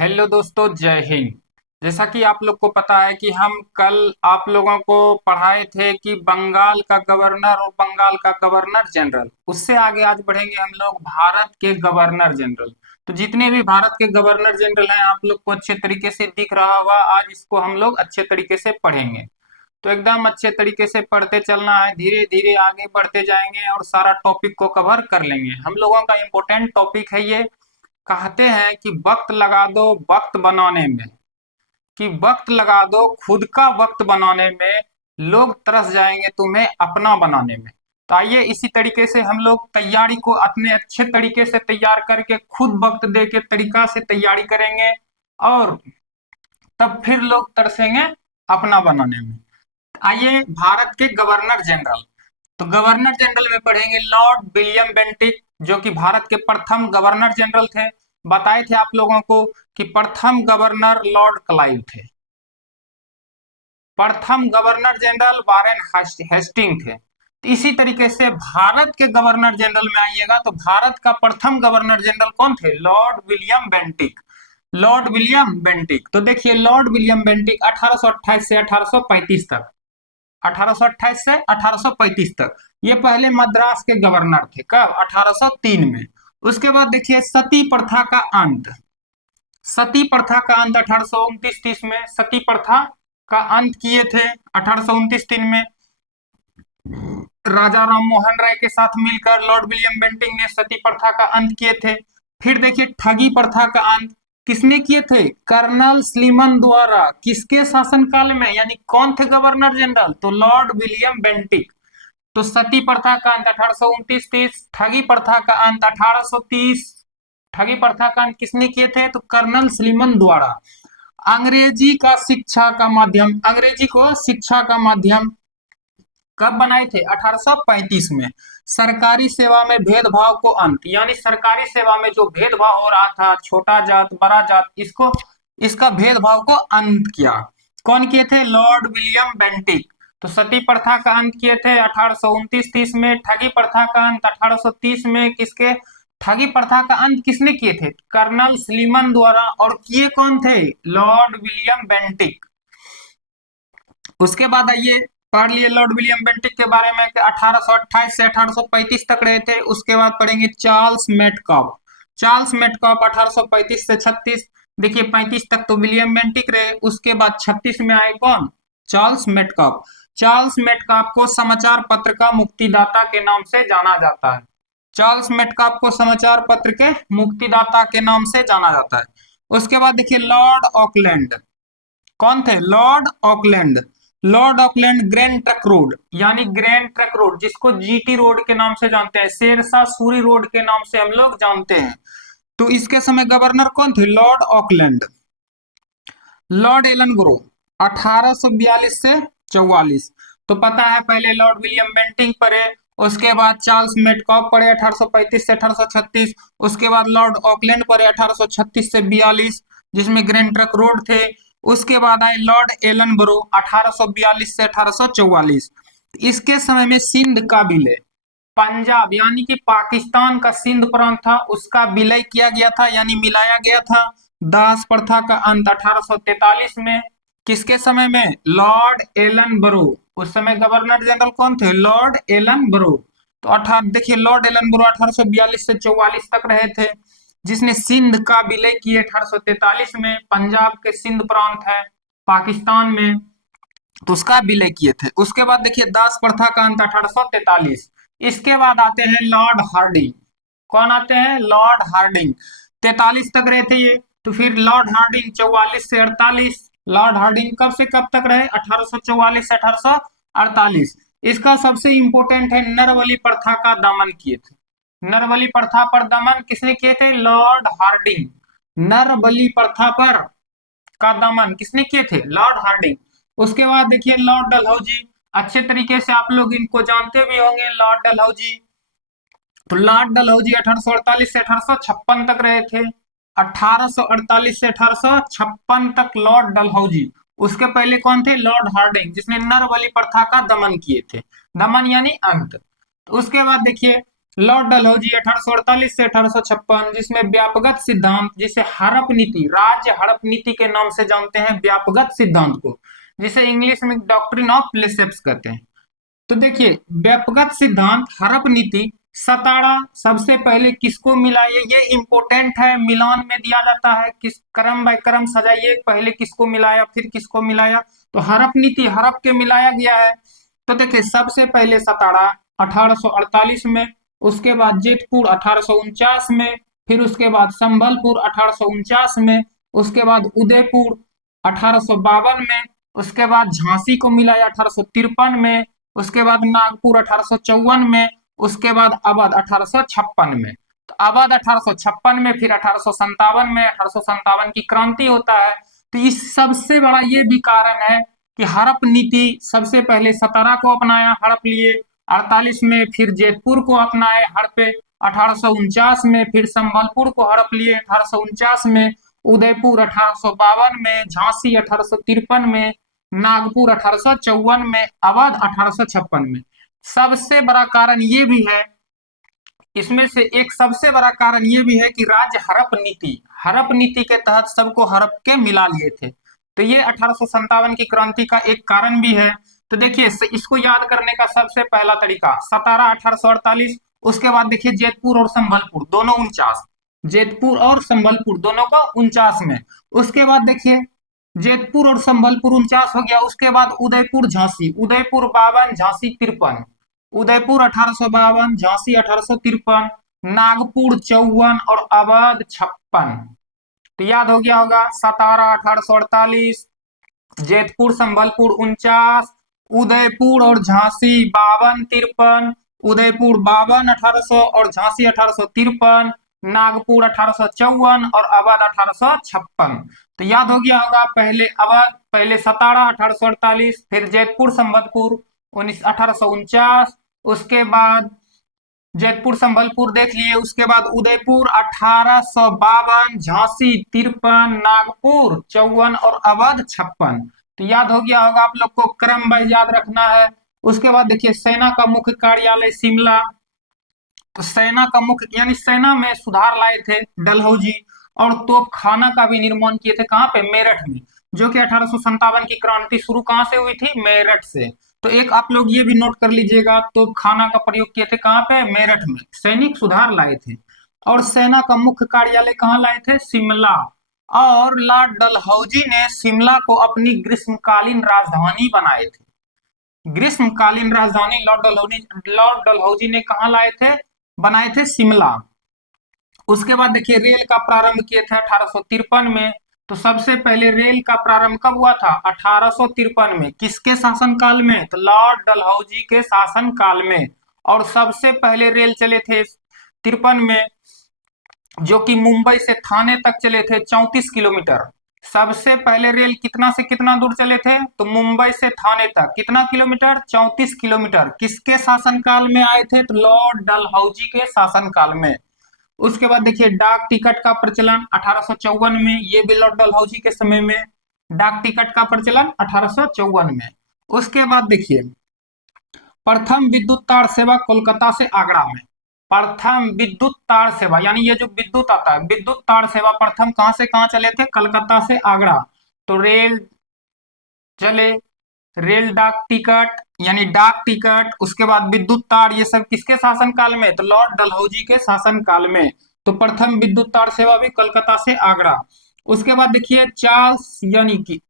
Hello दोस्तों, जय हिंद। जैसा कि आप लोग को पता है कि हम कल आप लोगों को पढ़ाए थे कि बंगाल का गवर्नर और बंगाल का गवर्नर जनरल। उससे आगे आज बढ़ेंगे हम लोग भारत के गवर्नर जनरल। तो जितने भी भारत के गवर्नर जनरल हैं आप लोग को अच्छे तरीके से दिख रहा होगा। आज इसको हम लोग अच्छे तरीके से पढ़ेंगे। तो एकदम अच्छे तरीके से पढ़ते चलना है, धीरे धीरे आगे बढ़ते जाएंगे और सारा टॉपिक को कवर कर लेंगे। हम लोगों का इम्पोर्टेंट टॉपिक है ये। कहते हैं कि वक्त लगा दो वक्त बनाने में, कि वक्त लगा दो खुद का वक्त बनाने में, लोग तरस जाएंगे तुम्हें अपना बनाने में। तो आइए इसी तरीके से हम लोग तैयारी को अपने अच्छे तरीके से तैयार करके खुद वक्त दे के तरीका से तैयारी करेंगे और तब फिर लोग तरसेंगे अपना बनाने में। आइए भारत के गवर्नर जनरल। तो गवर्नर जनरल में पढ़ेंगे लॉर्ड विलियम बेंटिक, जो कि भारत के प्रथम गवर्नर जनरल थे। बताए थे आप लोगों को कि प्रथम गवर्नर लॉर्ड क्लाइव थे, प्रथम गवर्नर जनरल वारेन हेस्टिंग थे। तो इसी तरीके से भारत के गवर्नर जनरल में आइएगा तो भारत का प्रथम गवर्नर जनरल कौन थे? Lord William Bentinck. Lord William Bentinck, तो देखिए लॉर्ड विलियम बेंटिक 1828 से 1835 तक, 1828 से 1835 तक ये पहले मद्रास के गवर्नर थे। कब? 1803 में। उसके बाद देखिए सती प्रथा का अंत, सती प्रथा का अंत 1829-30 में सती प्रथा का अंत किए थे। 1829-3 में राजा राम मोहन राय के साथ मिलकर लॉर्ड विलियम बेंटिंक ने सती प्रथा का अंत किए थे। फिर देखिए ठगी प्रथा का अंत किसने किए थे? कर्नल स्लीमन द्वारा। किसके शासनकाल में? यानी कौन थे गवर्नर जनरल? तो लॉर्ड विलियम बेंटिक। तो सती प्रथा का अंत 1829-30, ठगी प्रथा का अंत 1830। ठगी प्रथा का अंत किसने किए थे? तो कर्नल स्लीमन द्वारा। अंग्रेजी का शिक्षा का माध्यम, अंग्रेजी को शिक्षा का माध्यम कब बनाए थे? 1835 में। सरकारी सेवा में भेदभाव को अंत, यानी सरकारी सेवा में जो भेदभाव हो रहा था, छोटा जात बड़ा जात, इसको इसका भेदभाव को अंत किया। कौन किए थे? Lord William Bentinck. तो सती प्रथा का अंत किए थे 1829-30 में। ठगी प्रथा का अंत 1830 में। किसके? ठगी प्रथा का अंत किसने किए थे? कर्नल स्लीमन द्वारा। और किए कौन थे? Lord William Bentinck. उसके बाद आइए पढ़ लिए लॉर्ड विलियम बेंटिक के बारे में कि 1828 से 1835 तक रहे थे। उसके बाद पढ़ेंगे चार्ल्स मेटकॉफ। चार्ल्स मेटकॉफ 1835 से 36। देखिए 35 तक तो विलियम बेंटिक रहे, उसके बाद 36 में आए कौन? Charles Metcalfe. चार्ल्स मेटकॉफ को समाचार पत्र का मुक्तिदाता के नाम से जाना जाता है। चार्ल्स मेटकॉफ को समाचार पत्र के मुक्तिदाता के नाम से जाना जाता है। उसके बाद देखिए लॉर्ड ऑकलैंड। कौन थे? Lord Auckland. Lord Auckland grand truck road, यानी ग्रैंड ट्रक रोड जिसको जीटी रोड के नाम से जानते हैं, शेरशाह सूरी रोड के नाम से हम लोग जानते हैं। तो इसके समय गवर्नर कौन थे? Lord Auckland. Lord Ellenborough 1842 से 44। तो पता है पहले लॉर्ड विलियम बेंटिंक पढ़े, उसके बाद चार्ल्स मेटकॉफ पढ़े 1835 से 1836। उसके बाद लॉर्ड ऑकलैंड पढ़े 1836 से 42, जिसमें ग्रैंड ट्रक रोड थे। उसके बाद आए लॉर्ड एलन ब्रो 1842 से 1844। इसके समय में सिंध का विलय, पंजाब यानी कि पाकिस्तान का सिंध प्रांत था, उसका विलय किया गया था, यानी मिलाया गया था। दास प्रथा का अंत 1843 में। किसके समय में? Lord Ellenborough. उस समय गवर्नर जनरल कौन थे? Lord Ellenborough. तो देखिए लॉर्ड एलन ब्रो 1842 से 44 तक रहे थे, जिसने सिंध का विलय किए 1843 में। पंजाब के सिंध प्रांत है पाकिस्तान में, तो उसका विलय किए थे। उसके बाद देखिए दास प्रथा का अंत 1843। इसके बाद आते हैं लॉर्ड हार्डिंग। कौन आते हैं? Lord Hardinge. 43 तक रहे थे ये। तो फिर लॉर्ड हार्डिंग 44 से 48। लॉर्ड हार्डिंग कब से कब तक रहे? 1844 से 1848। इसका सबसे इंपोर्टेंट है नरबली प्रथा का दमन किए थे। नरबली प्रथा पर दमन किसने किए थे? Lord Hardinge. नरबली प्रथा पर का दमन किसने किए थे? Lord Hardinge. उसके बाद देखिए लॉर्ड डलहौजी। अच्छे तरीके से आप लोग इनको जानते भी होंगे, लॉर्ड डलहौजी। तो लॉर्ड डलहौजी 1848 से 1856 तक रहे थे। 1848 से 1856 तक लॉर्ड डलहौजी। उसके पहले कौन थे? लॉर्ड हार्डिंग, जिसने नरबली प्रथा का दमन किए थे। दमन यानी अंत। तो उसके बाद देखिए लॉर्ड डलहौजी 1848 से 1856, जिसमें व्यापगत सिद्धांत, जिसे हड़प नीति, राज्य हड़प नीति के नाम से जानते हैं व्यापगत सिद्धांत को, जिसे इंग्लिश में डॉक्ट्रिन ऑफ लेसेप्स कहते हैं। तो देखिए व्यापगत सिद्धांत, हड़प नीति, सतारा सबसे पहले किसको मिला, ये इंपॉर्टेंट है, मिलान में दिया जाता है, किस क्रम बाय क्रम सजाइए, पहले किसको मिलाया फिर किसको मिलाया, तो हड़प नीति हड़प के मिलाया गया है। तो देखिए सबसे पहले सतारा 1848 में, उसके बाद जेतपुर 1849 में, फिर उसके बाद संबलपुर 1849 में, उसके बाद उदयपुर 1852 में, उसके बाद झांसी को मिलाया 1853 में, उसके बाद नागपुर 1854 में, उसके बाद अवध 1856 में। तो अवध 1856 में, फिर 1857 में, 1857 की क्रांति होता है। तो इस सबसे बड़ा ये भी कारण है कि हड़प नीति सबसे पहले सतारा को अपनाया, हड़प लिए 48 में, फिर जेतपुर को अपनाए हड़पे 1849 में, फिर संबलपुर को हड़प लिए 1849 में, उदयपुर 1852 में, झांसी 1853 में, नागपुर 1854 में, अवध 1856 में। सबसे बड़ा कारण ये भी है, इसमें से एक सबसे बड़ा कारण ये भी है कि राज्य हड़प नीति के तहत सबको हड़प के मिला लिए थे। तो ये 1857 की क्रांति का एक कारण भी है। तो देखिए इसको याद करने का सबसे पहला तरीका सतारा 1848, उसके बाद देखिए जेतपुर और संबलपुर दोनों 49, जेतपुर और संबलपुर दोनों को 49 में, उसके बाद देखिए जेतपुर और संबलपुर 49 हो गया, उसके बाद उदयपुर झांसी, उदयपुर 52, झांसी 53, उदयपुर 1852, झांसी 1853, नागपुर 54 और अवध 56। तो याद हो गया होगा, सतारा 1848, जेतपुर संबलपुर 49, उदयपुर और झांसी 52 53, उदयपुर 52 1800 और झांसी 1853, नागपुर 1854 और अवध 1856। तो याद हो गया होगा, पहले अवध, पहले सतारा 1848, फिर जेतपुर संबलपुर 1849, उसके बाद जेतपुर संबलपुर देख लिए, उसके बाद उदयपुर 1852, झांसी 53, नागपुर 54 और अवध 56। तो याद हो गया होगा, आप लोग को क्रम वाइज याद रखना है। उसके बाद देखिए सेना का मुख्य कार्यालय शिमला, तो सेना का मुख्य यानी सेना में सुधार लाए थे डलहौजी, और तोपखाना का भी निर्माण किए थे, कहाँ पे, मेरठ में, जो कि 1857 की क्रांति शुरू कहाँ से हुई थी, मेरठ से। तो एक आप लोग ये भी नोट कर लीजिएगा, तोपखाना का प्रयोग किए थे कहाँ पे, मेरठ में, सैनिक सुधार लाए थे। और सेना का मुख्य कार्यालय कहाँ लाए थे, शिमला। और लॉर्ड डलहौजी ने शिमला को अपनी ग्रीष्मकालीन राजधानी बनाए थे। ग्रीष्मकालीन राजधानी लॉर्ड डलहौजी ने कहाँ लाए थे, बनाए थे शिमला। उसके बाद देखिए रेल का प्रारंभ किए थे 1853 में। तो सबसे पहले रेल का प्रारंभ कब हुआ था, 1853 में, किसके शासनकाल में, तो लॉर्ड डलहौजी के शासनकाल में। और सबसे पहले रेल चले थे 53 में, जो कि मुंबई से थाने तक चले थे 34 किलोमीटर। सबसे पहले रेल कितना से कितना दूर चले थे, तो मुंबई से थाने तक कितना किलोमीटर, 34 किलोमीटर। किसके शासनकाल में आए थे, तो लॉर्ड डलहौजी के शासनकाल में। उसके बाद देखिए डाक टिकट का प्रचलन 1854 में, ये भी लॉर्ड डलहौजी के समय में, डाक टिकट का प्रचलन 1854 में। उसके बाद देखिए प्रथम विद्युत तार सेवा कोलकाता से आगरा में, प्रथम विद्युत तार सेवा यानी ये जो विद्युत आता है, विद्युत तार सेवा प्रथम कहां से कहां चले थे, कलकत्ता से आगरा। तो रेल चले, रेल डाक टिकट यानी डाक टिकट, उसके बाद विद्युत तार, ये सब किसके शासनकाल में, तो लॉर्ड डलहौजी के शासनकाल में। तो प्रथम विद्युत तार सेवा भी कलकत्ता से आगरा। उसके बाद देखिए चार्ल्स यानी कि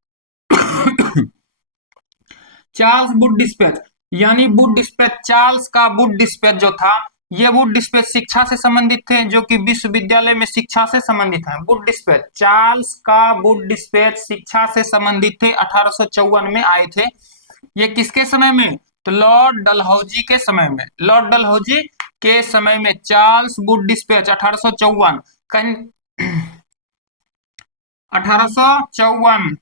चार्ल्स वुड डिस्पैच, यानी वुड डिस्पैच, चार्ल्स का वुड डिस्पैच जो था, ये वुड डिस्पैच शिक्षा से संबंधित थे, जो कि विश्वविद्यालय में शिक्षा से संबंधित है। वुड डिस्पैच, चार्ल्स का वुड डिस्पैच शिक्षा से संबंधित थे, 1854 में आए थे। ये किसके समय में, तो लॉर्ड डलहौजी के समय में, लॉर्ड डलहौजी के समय में Charles Wood dispatch 1854, 1854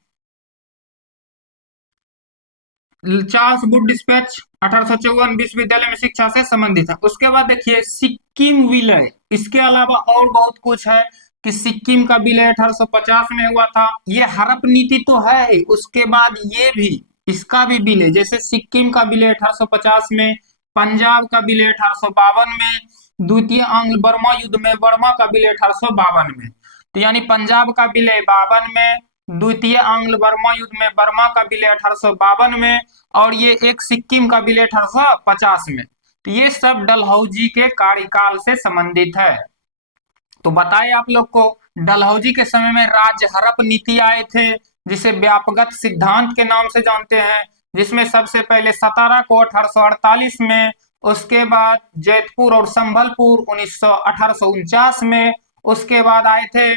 Charles Wood dispatch 1854 विश्वविद्यालय में शिक्षा से संबंधित है। उसके बाद देखिए सिक्किम विलय, इसके अलावा और बहुत कुछ है कि सिक्किम का विलय 1850 में हुआ था। ये हड़प नीति तो है ही, उसके बाद ये भी, इसका भी विलय, जैसे सिक्किम का विलय 1850 में, पंजाब का विलय 1852 में, द्वितीय आंग्ल बर्मा युद्ध में बर्मा का विलय 1852 में। तो यानी पंजाब का विलय 52 में, द्वितीय आंग्ल बर्मा युद्ध में बर्मा का विलय 1852 में, और ये एक सिक्किम का विलय 1850 में। तो ये सब डलहौजी के कार्यकाल से संबंधित है। तो बताए आप लोग को डलहौजी के समय में राज्य हड़प नीति आए थे, जिसे व्यापकगत सिद्धांत के नाम से जानते हैं, जिसमें सबसे पहले सतारा को 1848 में, उसके बाद जैतपुर और संभलपुर 1849 में, उसके बाद आए थे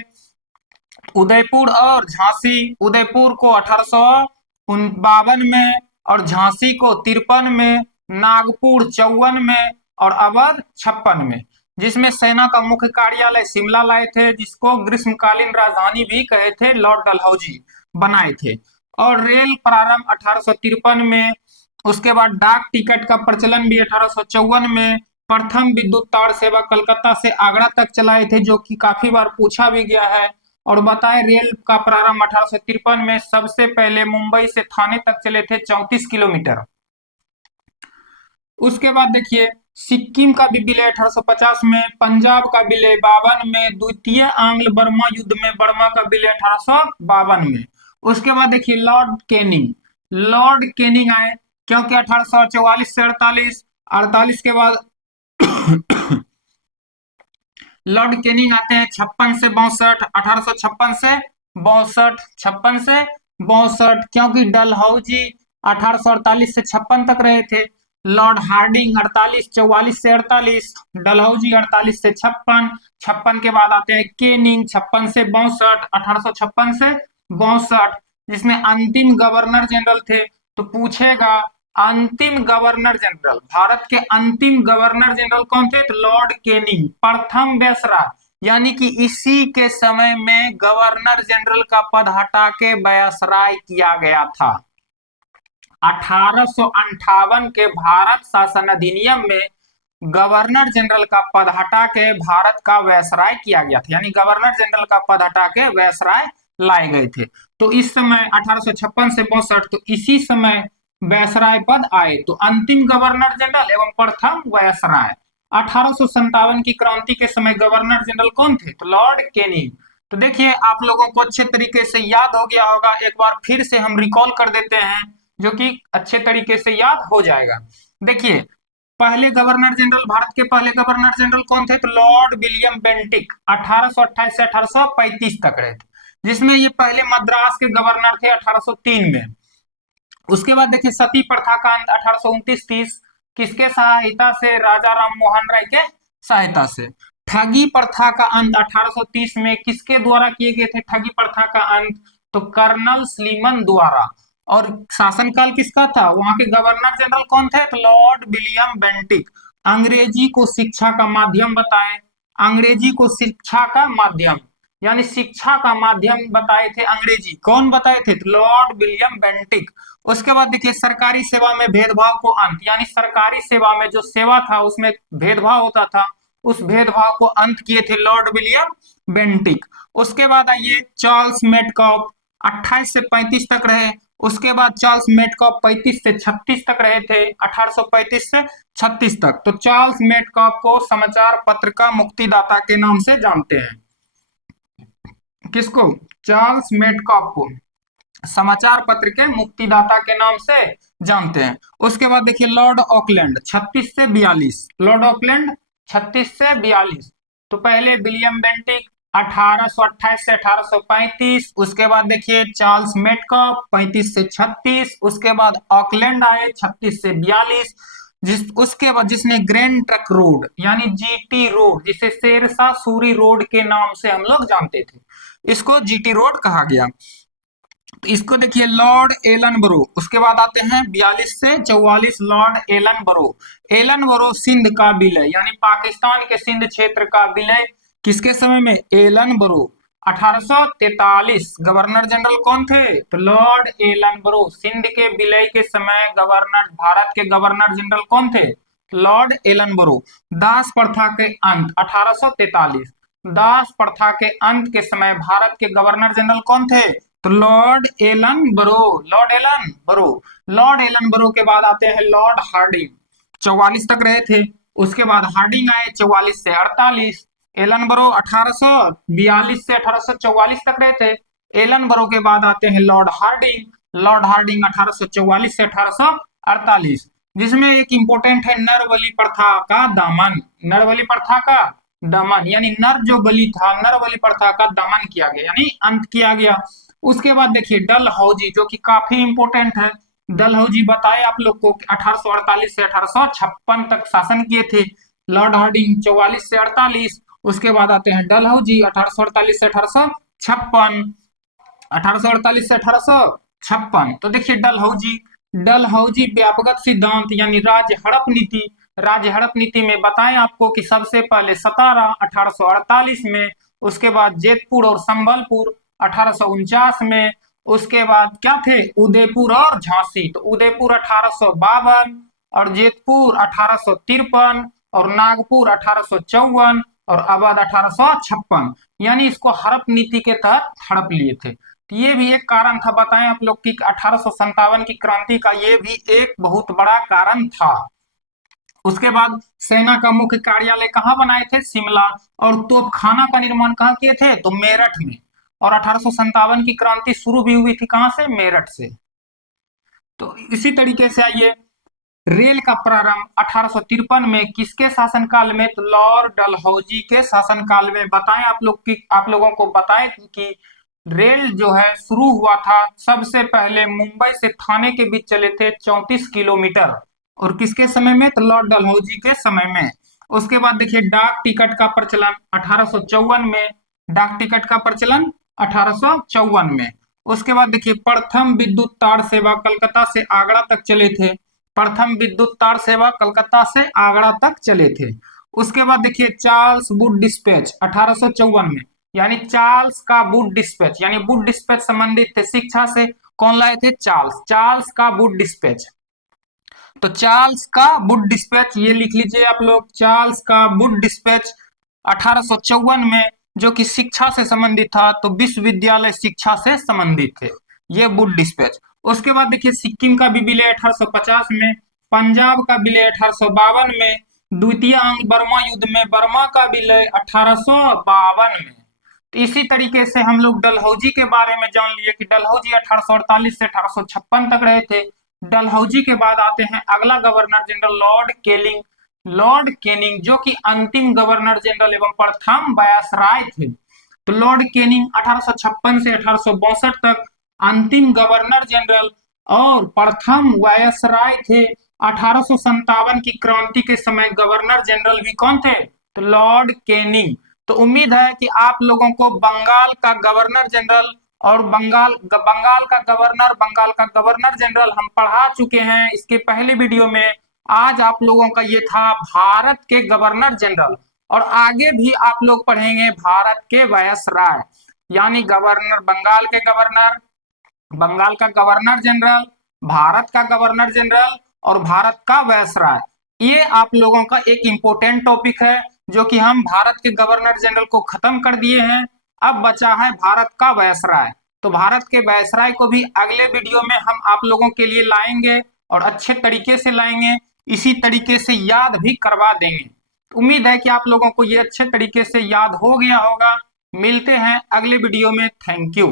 उदयपुर और झांसी, उदयपुर को 1852 में, और झांसी को 53 में, नागपुर 54 में, और अवध 56 में, जिसमें सेना का मुख्य कार्यालय शिमला लाए थे, जिसको ग्रीष्मकालीन राजधानी भी कहे थे, लॉर्ड डलहौजी बनाए थे। और रेल प्रारंभ 1853 में, उसके बाद डाक टिकट का प्रचलन भी 1854 में, प्रथम विद्युत तार सेवा कलकत्ता से आगरा तक चलाए थे, जो कि काफी बार पूछा भी गया है। और बताएं रेल का प्रारंभ 1853 में, सबसे पहले मुंबई से थाने तक चले थे 34 किलोमीटर। उसके बाद देखिए सिक्किम का भी विलय 1850 में, पंजाब का विलय 52 में, द्वितीय आंग्ल बर्मा युद्ध में बर्मा का विलय 1852 में। उसके बाद देखिए लॉर्ड कैनिंग आए, क्योंकि 1844 से 48 के बाद लॉर्ड कैनिंग आते हैं 56 से 62, 1856 से 62, क्योंकि डलहौजी 1848 से 56 तक रहे थे। लॉर्ड हार्डिंग 44 से 48, डलहौजी 48 से 56 के बाद आते हैं कैनिंग 56 से 62, 1856 से 62, जिसमें अंतिम गवर्नर जनरल थे। तो पूछेगा अंतिम गवर्नर जनरल, भारत के अंतिम गवर्नर जनरल कौन थे? तो लॉर्ड कैनिंग, प्रथम वायसराय, यानी कि इसी के समय में गवर्नर जनरल का पद हटा के वायसराय किया गया था। 1858 के भारत शासन अधिनियम में गवर्नर जनरल का पद हटा के भारत का वायसराय किया गया था, यानी गवर्नर जनरल का पद हटा के वायसराय लाए गए थे। तो इस समय 1856 से 62, तो इसी समय वायसराय पद आए। तो अंतिम गवर्नर जनरल एवं प्रथम वायसराय। 1857 की क्रांति के समय गवर्नर जनरल कौन थे? तो लॉर्ड कैनिंग। तो देखिए आप लोगों को अच्छे तरीके से याद हो गया होगा, एक बार फिर से हम रिकॉल कर देते हैं, जो कि अच्छे तरीके से याद हो जाएगा। देखिए पहले गवर्नर जनरल, भारत के पहले गवर्नर जनरल कौन थे? तो लॉर्ड विलियम बेंटिक, 1828 से 1835 तक रहे थे, जिसमें ये पहले मद्रास के गवर्नर थे 1803 में। उसके बाद देखिए सती प्रथा का अंत 1829-30, किसके सहायता से? राजा राम मोहन राय के सहायता से। ठगी प्रथा का अंत 1830 में किसके द्वारा किए गए थे? ठगी प्रथा का अंत तो कर्नल स्लीमन द्वारा। और शासनकाल किसका था? वहां के गवर्नर जनरल कौन थे? तो लॉर्ड विलियम बेंटिक। अंग्रेजी को शिक्षा का माध्यम बताए, अंग्रेजी को शिक्षा का माध्यम, यानी शिक्षा का माध्यम बताए थे अंग्रेजी। कौन बताए थे? तो लॉर्ड विलियम बेंटिक। उसके बाद देखिए सरकारी सेवा में भेदभाव को अंत, यानी सरकारी सेवा में जो सेवा था उसमें भेदभाव होता था, उस भेदभाव को अंत किए थे लॉर्ड विलियम बेंटिक। उसके बाद आइए चार्ल्स मेटकॉफ, 28 से 35 तक रहे। उसके बाद चार्ल्स मेटकॉफ 35 से 36 तक रहे थे, 1835 से 36 तक। तो चार्ल्स मेटकॉफ को समाचार पत्र का मुक्तिदाता के नाम से जानते हैं। किसको? चार्ल्स मेटकॉफ को समाचार पत्र के मुक्तिदाता के नाम से जानते हैं। उसके बाद देखिए लॉर्ड ऑकलैंड 36 से 42, लॉर्ड ऑकलैंड 36 से 42। तो पहले विलियम बेंटिक 1828 से 1835, उसके बाद देखिए चार्ल्स मेटकॉफ 35 से 36, उसके बाद ऑकलैंड आए 36 से 42, उसके बाद जिसने ग्रैंड ट्रक रोड यानी जीटी रोड, जिसे शेरशाह सूरी रोड के नाम से हम लोग जानते थे, इसको जीटी रोड कहा गया। तो इसको देखिए लॉर्ड एलन बरो। उसके बाद आते हैं 42 से 44, लॉर्ड एलन बरो। एलन बरो सिंध का विलय, यानी पाकिस्तान के सिंध क्षेत्र का विलय किसके समय में? एलन बरो। 1843 गवर्नर जनरल कौन थे? तो लॉर्ड एलन बरो। सिंध के विलय के समय गवर्नर, भारत के गवर्नर जनरल कौन थे? लॉर्ड एलन बरो। दास प्रथा के अंत 1843, दास प्रथा के अंत के समय भारत के गवर्नर जनरल कौन थे? तो लॉर्ड एलन बरो, लॉर्ड एलन बरो। लॉर्ड एलन बरो के बाद आते हैं लॉर्ड हार्डिंग, 44 तक रहे थे। उसके बाद हार्डिंग आए 44 से 48। एलन बरो 1842 से 1844 तक रहे थे। एलन बरो के बाद आते हैं लॉर्ड हार्डिंग। लॉर्ड हार्डिंग 1844 से 1848, जिसमें एक इंपॉर्टेंट है नरबली प्रथा का दमन। नरबली प्रथा का दमन यानी नर जो बलि था, नरबली प्रथा का दमन किया गया यानी अंत किया गया। उसके बाद देखिए डलहौजी, जो कि काफी इंपॉर्टेंट है। डलहौजी बताए आप लोग को 1848 से 1856 तक शासन किए थे। लॉर्ड हार्डिंग 44 से 48। उसके बाद आते हैं डलहौजी 1848 से 1856। 1848 से 1856। तो देखिए डलहौजी, डलहौजी व्यापक सिद्धांत यानी राज्य हड़प नीति। राज्य हड़प नीति में बताएं आपको कि सबसे पहले सतारा 1848 में, उसके बाद जेतपुर और संबलपुर 1849 में, उसके बाद क्या थे उदयपुर और झांसी। तो उदयपुर 1852 और जेतपुर 1853 और नागपुर 1854 और अवध 1856, यानी इसको हड़प नीति के तहत हड़प लिए थे। तो ये भी एक कारण था। बताएं आप लोग की 1857 की क्रांति का ये भी एक बहुत बड़ा कारण था। उसके बाद सेना का मुख्य कार्यालय कहाँ बनाए थे, शिमला। और तोपखाना का निर्माण कहाँ किए थे, तो मेरठ में। और 1857 की क्रांति शुरू भी हुई थी कहाँ से, मेरठ से। तो इसी तरीके से आइए रेल का प्रारंभ 1853 में किसके शासनकाल में, तो लॉर्ड डलहौजी के शासनकाल में। बताएं आप लोग की, आप लोगों को बताएं कि रेल जो है शुरू हुआ था सबसे पहले मुंबई से थाने के बीच चले थे 34 किलोमीटर। और किसके समय में, तो लॉर्ड डलहौजी के समय में। उसके बाद देखिए डाक टिकट का प्रचलन 1854 में। डाक टिकट का प्रचलन 1854 में। उसके बाद देखिए प्रथम विद्युत तार सेवा कलकत्ता से आगरा तक चले थे। प्रथम विद्युत तार सेवा कलकत्ता से आगरा तक चले थे। उसके बाद देखिए चार्ल्स वुड डिस्पैच 1854 में, यानी चार्ल्स का वुड डिस्पैच, यानी वुड डिस्पैच संबंधित थे शिक्षा से। कौन लाए थे, चार्ल्स। चार्ल्स का वुड डिस्पैच। तो चार्ल्स का वुड डिस्पैच ये लिख लीजिए आप लोग, चार्ल्स का वुड डिस्पैच 1854 में, जो कि शिक्षा से संबंधित था, तो विश्वविद्यालय शिक्षा से संबंधित थे ये वुड डिस्पैच। उसके बाद देखिए सिक्किम का भी विलय 1850 में, पंजाब का विलय 1852 में, द्वितीय अंग बर्मा युद्ध में बर्मा का विलय 1852 में। तो इसी तरीके से हम लोग डलहौजी के बारे में जान लिए कि डलहौजी 1848 से 1856 तक रहे थे। डलहौजी के बाद आते हैं अगला governor general Lord Canning. Lord Canning जो कि अंतिम गवर्नर जनरल एवं प्रथम वायसराय थे। तो लॉर्ड केनिंग 1856 से 1862 तक अंतिम गवर्नर जनरल और प्रथम वायसराय थे। 1857 की क्रांति के समय गवर्नर जनरल भी कौन थे, तो लॉर्ड केनिंग। तो उम्मीद है कि आप लोगों को बंगाल का गवर्नर जनरल और बंगाल का गवर्नर जनरल हम पढ़ा चुके हैं इसके पहले वीडियो में। आज आप लोगों का ये था भारत के गवर्नर जनरल, और आगे भी आप लोग पढ़ेंगे भारत के वायसराय, यानी गवर्नर, बंगाल का गवर्नर जनरल, भारत का गवर्नर जनरल और भारत का वायसराय। ये आप लोगों का एक इंपॉर्टेंट टॉपिक है, जो कि हम भारत के गवर्नर जनरल को खत्म कर दिए हैं। अब बचा है भारत का वायसराय। तो भारत के वायसराय को भी अगले वीडियो में हम आप लोगों के लिए लाएंगे और अच्छे तरीके से लाएंगे, इसी तरीके से याद भी करवा देंगे। उम्मीद है कि आप लोगों को ये अच्छे तरीके से याद हो गया होगा। मिलते हैं अगले वीडियो में। Thank you.